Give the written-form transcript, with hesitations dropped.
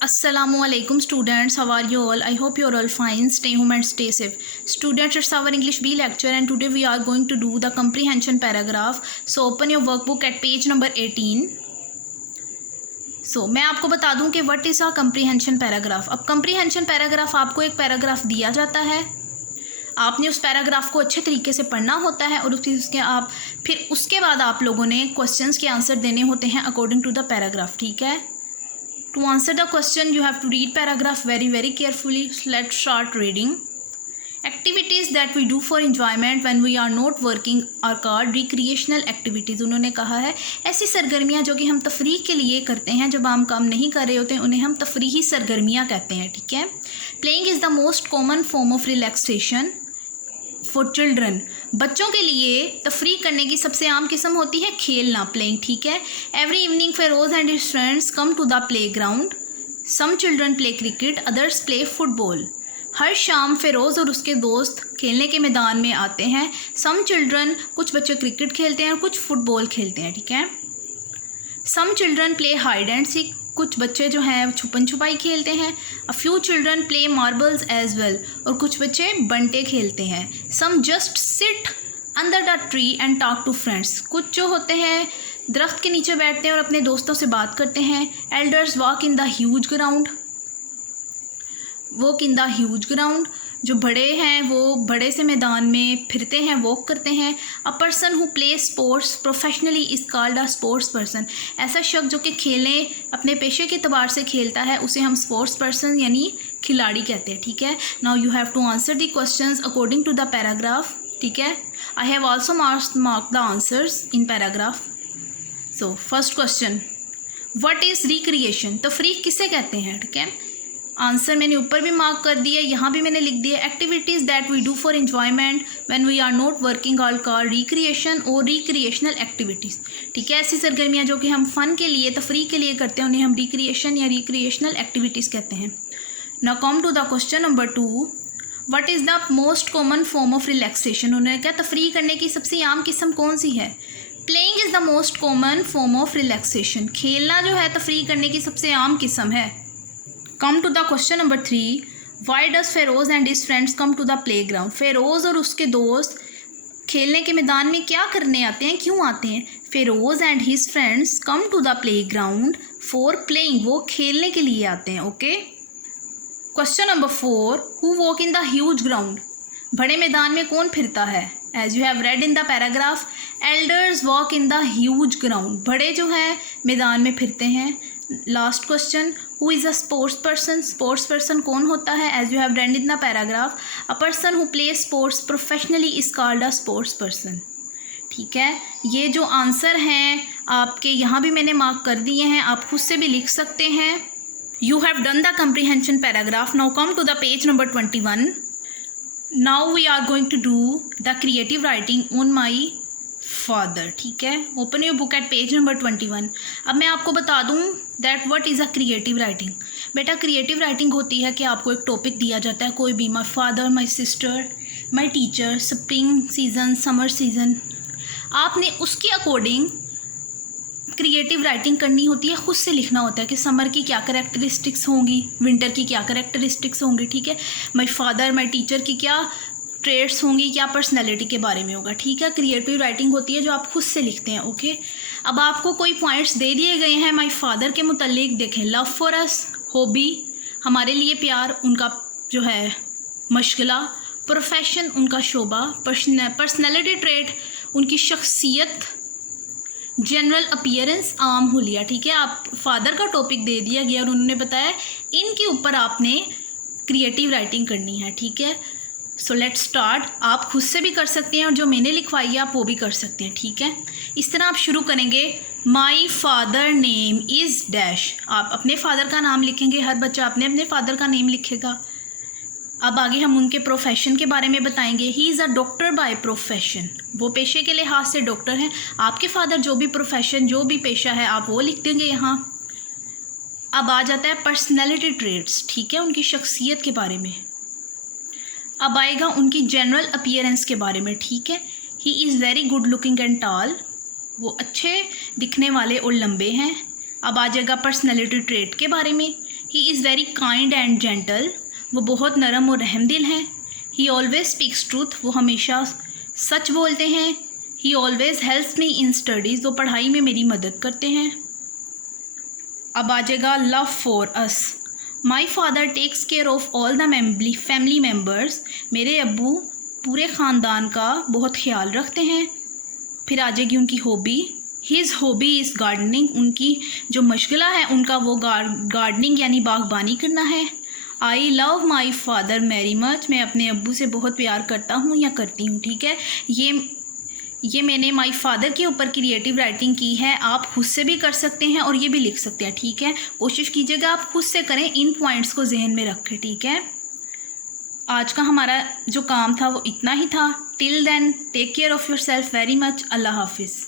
Assalamualaikum students, how are you all? I hope you are all fine. Stay home and stay safe. Students, it's our English B lecture and today we are going to do the comprehension paragraph. So open your workbook at page number 18. So मैं आपको बता दूं कि what is a comprehension paragraph. अब comprehension paragraph आपको एक paragraph दिया जाता है, आपने उस पैराग्राफ को अच्छे तरीके से पढ़ना होता है और फिर उसके बाद आप लोगों ने क्वेश्चंस के आंसर देने होते हैं अकॉर्डिंग टू द पैराग्राफ. ठीक है. To answer the question, you have to read paragraph very carefully. So let's start reading. Activities that we do for enjoyment when we are not working are called recreational activities. उन्होंने कहा है ऐसी सरगर्मियाँ जो कि हम तफरीह के लिए करते हैं, जब हम काम नहीं कर रहे होते हैं उन्हें हम तफरीही सरगर्मियाँ कहते हैं. ठीक है. Playing is the most common form of relaxation for children. बच्चों के लिए तफरी करने की सबसे आम किस्म होती है खेलना, प्लेइंग. ठीक है. Every evening Feroz and his friends come to the play ground. Some children play cricket, others play football. हर शाम फेरोज और उसके दोस्त खेलने के मैदान में आते हैं. सम चिल्ड्रन, कुछ बच्चे क्रिकेट खेलते हैं और कुछ फुटबॉल खेलते हैं. ठीक है. Some children play hide and seek, कुछ बच्चे जो हैं छुपन छुपाई खेलते हैं. A few children play marbles as well, और कुछ बच्चे बंटे खेलते हैं. Some just sit under the tree and talk to friends, कुछ जो होते हैं दरख्त के नीचे बैठते हैं और अपने दोस्तों से बात करते हैं. Elders walk in the huge ground, walk in the huge ground, जो बड़े हैं वो बड़े से मैदान में फिरते हैं, वॉक करते हैं. A person who play sports professionally is called a sports person, ऐसा शख्स जो कि खेलें अपने पेशे के अतबार से खेलता है उसे हम स्पोर्ट्स पर्सन यानी खिलाड़ी कहते हैं. ठीक है. Now you have to answer the questions according to the paragraph. ठीक है. I have also mark the answers in paragraph. So first question, what is recreation, तफरीक किसे कहते हैं. ठीक है. आंसर मैंने ऊपर भी मार्क कर दिया, यहाँ भी मैंने लिख दिया. Activities that we do for enjoyment when we are not working are called recreation और रिक्रिएशनल एक्टिविटीज़. ठीक है. ऐसी सरगर्मियाँ जो कि हम फ़न के लिए तफरीह के लिए करते हैं उन्हें हम रिक्रिएशन या रिक्रिएशनल एक्टिविटीज़ कहते हैं. Now come to the question number 2, what is the most common form of relaxation. उन्होंने क्या तफरीह करने की सबसे आम किस्म कौन सी है. Playing is the most common form of relaxation, खेलना जो है तफरीह करने की सबसे आम किस्म है. Come to the question number 3, why does Feroz and his friends come to the play ground. Feroz और उसके दोस्त खेलने के मैदान में क्या करने आते हैं, क्यों आते हैं. Feroz and his friends come to the play ground for playing, वो खेलने के लिए आते हैं. Okay. Question number 4, who walk in the huge ground, बड़े मैदान में कौन फिरता है. As you have read in the paragraph, elders walk in the huge ground, बड़े जो हैं मैदान में फिरते हैं. Last question, who is a sports person, sports person कौन होता है. As you have read in the paragraph, a person who play sports professionally is called a sports person. ठीक है. ये जो आंसर हैं आपके यहाँ भी मैंने मार्क कर दिए हैं, आप खुद से भी लिख सकते हैं. You have done the comprehension paragraph. Now come to the page number 21. Now we are going to do the creative writing on my father. ठीक है. Open your book at page number 21. अब मैं आपको बता दूं that what is a creative writing. बेटा creative writing होती है कि आपको एक टॉपिक दिया जाता है, कोई भी, my father, my sister, my teacher, spring season, summer season, आपने उसके अकॉर्डिंग क्रिएटिव राइटिंग करनी होती है, खुद से लिखना होता है कि समर की क्या करेक्टरिस्टिक्स होंगी, विंटर की क्या करेक्टरिस्टिक्स होंगी. ठीक है. माई फादर, माई टीचर की क्या ट्रेड्स होंगी, क्या पर्सनैलिटी के बारे में होगा. ठीक है. क्रिएटिव राइटिंग होती है जो आप खुद से लिखते हैं. ओके. अब आपको कोई पॉइंट्स दे दिए गए हैं माई फादर के मुतल्लिक. देखें, लव फॉर अस, हॉबी, हमारे लिए प्यार, उनका जो है मशगला, प्रोफेशन, उनका शोबा, पर्सनैलिटी ट्रेट, उनकी शख्सियत, जनरल अपीयरेंस, आम हुलिया. ठीक है. आप फादर का टॉपिक दे दिया गया और उन्होंने बताया इनके ऊपर आपने क्रिएटिव राइटिंग करनी है. ठीक है. So let's start. आप खुद से भी कर सकते हैं और जो मैंने लिखवाई है आप वो भी कर सकते हैं. ठीक है. इस तरह आप शुरू करेंगे, my father name is dash, आप अपने फादर का नाम लिखेंगे, हर बच्चा अपने अपने फादर का नेम लिखेगा. अब आगे हम उनके प्रोफेशन के बारे में बताएंगे. He is a doctor by profession, वो पेशे के लिहाज से डॉक्टर हैं. आपके फादर जो भी प्रोफेशन, जो भी पेशा है आप वो लिख देंगे यहाँ. अब आ जाता है पर्सनैलिटी ट्रेट्स. ठीक है. उनकी शख्सियत के बारे में. अब आएगा उनकी जनरल अपीयरेंस के बारे में. ठीक है. He is very good looking and tall, वो अच्छे दिखने वाले और लंबे हैं. अब आ जाएगा पर्सनैलिटी ट्रेट के बारे में. He is very kind and gentle, वो बहुत नरम और रहमदिल हैं। ही ऑलवेज स्पीक्स ट्रूथ, वो हमेशा सच बोलते हैं। ही ऑलवेज हेल्प्स मी इन स्टडीज़, वो पढ़ाई में मेरी मदद करते हैं। अब आ जाएगा love for us. My father takes care of all the family members, मेरे अब्बू पूरे ख़ानदान का बहुत ख्याल रखते हैं। फिर आ जाएगी उनकी hobby. His hobby is gardening, उनकी जो मशगला है उनका वो गार्डनिंग यानी बागबानी करना है। I love my father very much, मैं अपने अब्बू से बहुत प्यार करता हूँ या करती हूँ। ठीक है, ये मैंने माई फादर के ऊपर क्रिएटिव राइटिंग की है। आप खुद से भी कर सकते हैं और ये भी लिख सकते हैं। ठीक है, कोशिश कीजिएगा आप खुद से करें, इन पॉइंट्स को जहन में रखें। ठीक है, आज का हमारा जो काम था वो इतना ही था। Till then take care of yourself very much. अल्लाह हाफिज़।